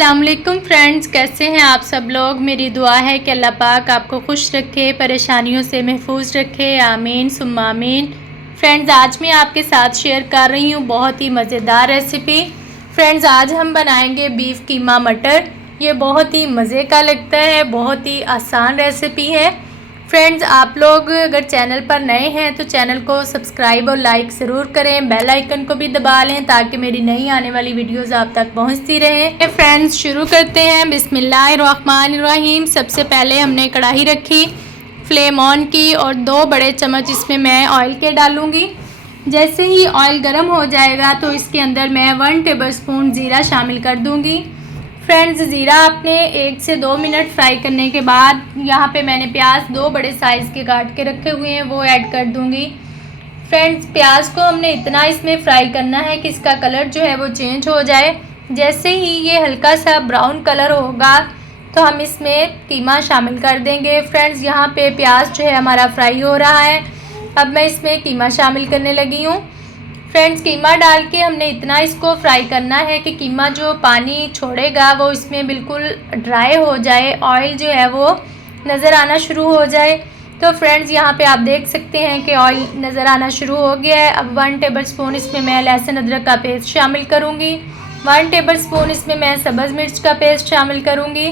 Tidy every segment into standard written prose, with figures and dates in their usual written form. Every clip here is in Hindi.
अस्सलाम वालेकुम फ्रेंड्स, कैसे हैं आप सब लोग। मेरी दुआ है कि अल्लाह पाक आपको खुश रखे, परेशानियों से महफूज रखे, आमीन सुम्मा आमीन। फ्रेंड्स, आज मैं आपके साथ शेयर कर रही हूँ बहुत ही मज़ेदार रेसिपी। फ्रेंड्स, आज हम बनाएंगे बीफ कीमा मटर। ये बहुत ही मज़े का लगता है, बहुत ही आसान रेसिपी है। फ्रेंड्स, आप लोग अगर चैनल पर नए हैं तो चैनल को सब्सक्राइब और लाइक ज़रूर करें, बेल आइकन को भी दबा लें ताकि मेरी नई आने वाली वीडियोस आप तक पहुंचती रहें। फ्रेंड्स, शुरू करते हैं। बिस्मिल्लाहिर्रहमानिर्रहीम। सबसे पहले हमने कढ़ाई रखी, फ्लेम ऑन की और 2 बड़े चम्मच इसमें मैं ऑयल के डालूँगी। जैसे ही ऑयल गर्म हो जाएगा तो इसके अंदर मैं 1 टेबलस्पून ज़ीरा शामिल कर दूँगी। फ्रेंड्स, ज़ीरा आपने 1 से 2 मिनट फ्राई करने के बाद यहाँ पे मैंने प्याज 2 बड़े साइज़ के काट के रखे हुए हैं, वो ऐड कर दूँगी। फ्रेंड्स, प्याज को हमने इतना इसमें फ्राई करना है कि इसका कलर जो है वो चेंज हो जाए। जैसे ही ये हल्का सा ब्राउन कलर होगा तो हम इसमें कीमा शामिल कर देंगे। फ्रेंड्स, यहाँ पे प्याज जो है हमारा फ्राई हो रहा है। अब मैं इसमें कीमा शामिल करने लगी हूँ। फ्रेंड्स, कीमा डाल के हमने इतना इसको फ्राई करना है कि कीमा जो पानी छोड़ेगा वो इसमें बिल्कुल ड्राई हो जाए, ऑयल जो है वो नज़र आना शुरू हो जाए। तो फ्रेंड्स, यहाँ पे आप देख सकते हैं कि ऑयल नज़र आना शुरू हो गया है। अब 1 टेबलस्पून इसमें मैं लहसुन अदरक का पेस्ट शामिल करूँगी। 1 टेबलस्पून इसमें मैं सब्ज़ मिर्च का पेस्ट शामिल करूँगी।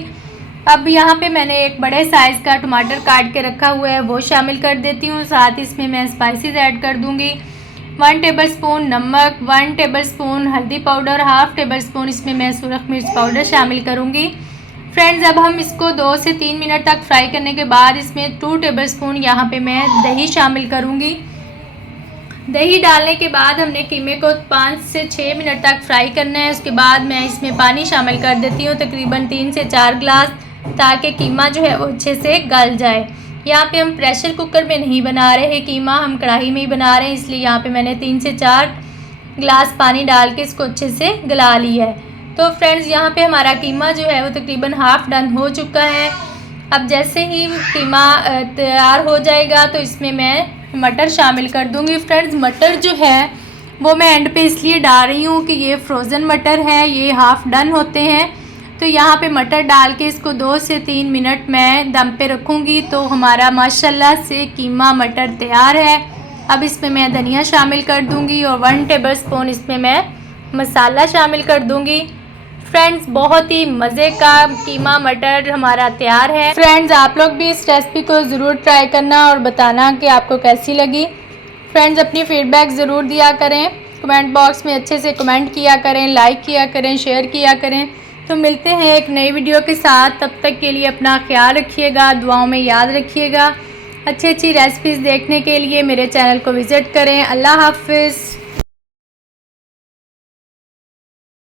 अब यहाँ पे मैंने एक बड़े साइज़ का टमाटर काट के रखा हुआ है, वो शामिल कर देती हूँ। साथ इसमें मैं स्पाइसेस ऐड कर दूँगी। 1 टेबलस्पून नमक, 1 टेबलस्पून हल्दी पाउडर, हाफ़ टेबलस्पून इसमें मैं सुरख मिर्च पाउडर शामिल करूँगी। फ्रेंड्स, अब हम इसको 2 से 3 मिनट तक फ्राई करने के बाद इसमें 2 टेबलस्पून यहाँ पे मैं दही शामिल करूँगी। दही डालने के बाद हमने कीमे को 5 से 6 मिनट तक फ्राई करना है। उसके बाद मैं इसमें पानी शामिल कर देती हूँ, तकरीबन 3 से 4 गिलास, ताकि कीमा जो है वो अच्छे से गल जाए। यहाँ पे हम प्रेशर कुकर में नहीं बना रहे हैं कीमा, हम कढ़ाई में ही बना रहे हैं, इसलिए यहाँ पे मैंने 3 से 4 गिलास पानी डाल के इसको अच्छे से गला लिया है। तो फ्रेंड्स, यहाँ पे हमारा कीमा जो है वो तकरीबन हाफ़ डन हो चुका है। अब जैसे ही कीमा तैयार हो जाएगा तो इसमें मैं मटर शामिल कर दूँगी। फ्रेंड्स, मटर जो है वो मैं एंड पे इसलिए डाल रही हूँ कि ये फ्रोज़न मटर है, ये हाफ़ डन होते हैं। तो यहाँ पे मटर डाल के इसको 2 से 3 मिनट मैं दम पे रखूँगी। तो हमारा माशाल्लाह से कीमा मटर तैयार है। अब इसमें मैं धनिया शामिल कर दूँगी और 1 टेबलस्पून इसमें मैं मसाला शामिल कर दूँगी। फ्रेंड्स, बहुत ही मज़े का कीमा मटर हमारा तैयार है। फ्रेंड्स, आप लोग भी इस रेसिपी को ज़रूर ट्राई करना और बताना कि आपको कैसी लगी। फ्रेंड्स, अपनी फ़ीडबैक ज़रूर दिया करें, कमेंट बॉक्स में अच्छे से कमेंट किया करें, लाइक किया करें, शेयर किया करें। तो मिलते हैं एक नई वीडियो के साथ। तब तक के लिए अपना ख्याल रखिएगा, दुआओं में याद रखिएगा। अच्छी अच्छी रेसिपीज़ देखने के लिए मेरे चैनल को विज़िट करें। अल्लाह हाफ़िज़।